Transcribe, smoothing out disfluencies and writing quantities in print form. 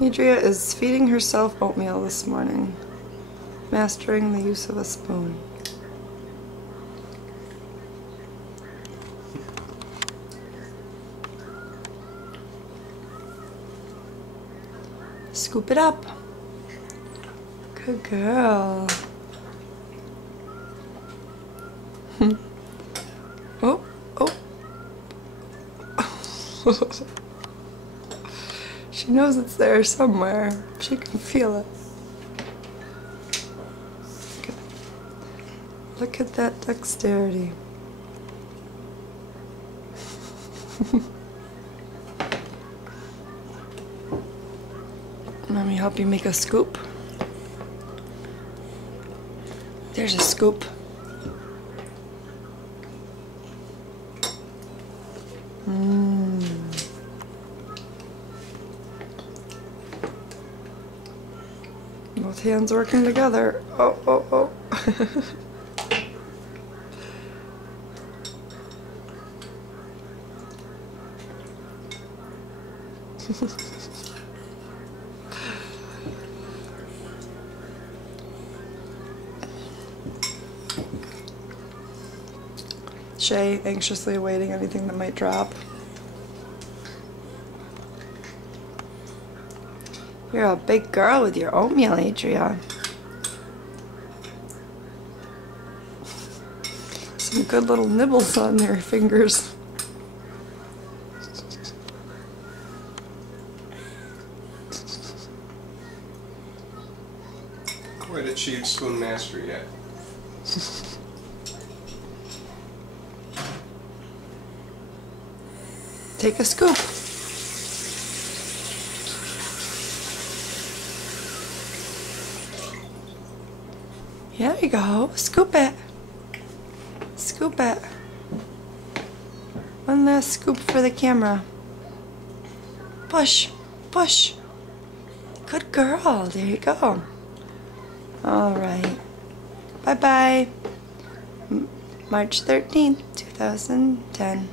Adria is feeding herself oatmeal this morning, mastering the use of a spoon. Scoop it up. Good girl. Oh, oh. She knows it's there somewhere. She can feel it. Look at that dexterity. Let me help you make a scoop. There's a scoop. Both hands working together. Oh, oh, oh. Shay anxiously awaiting anything that might drop. You're a big girl with your oatmeal, Adria. Some good little nibbles on your fingers. Quite achieved spoon mastery yet. Take a scoop. There you go. Scoop it. Scoop it. One last scoop for the camera. Push. Push. Good girl. There you go. All right. Bye-bye. March 13th, 2010.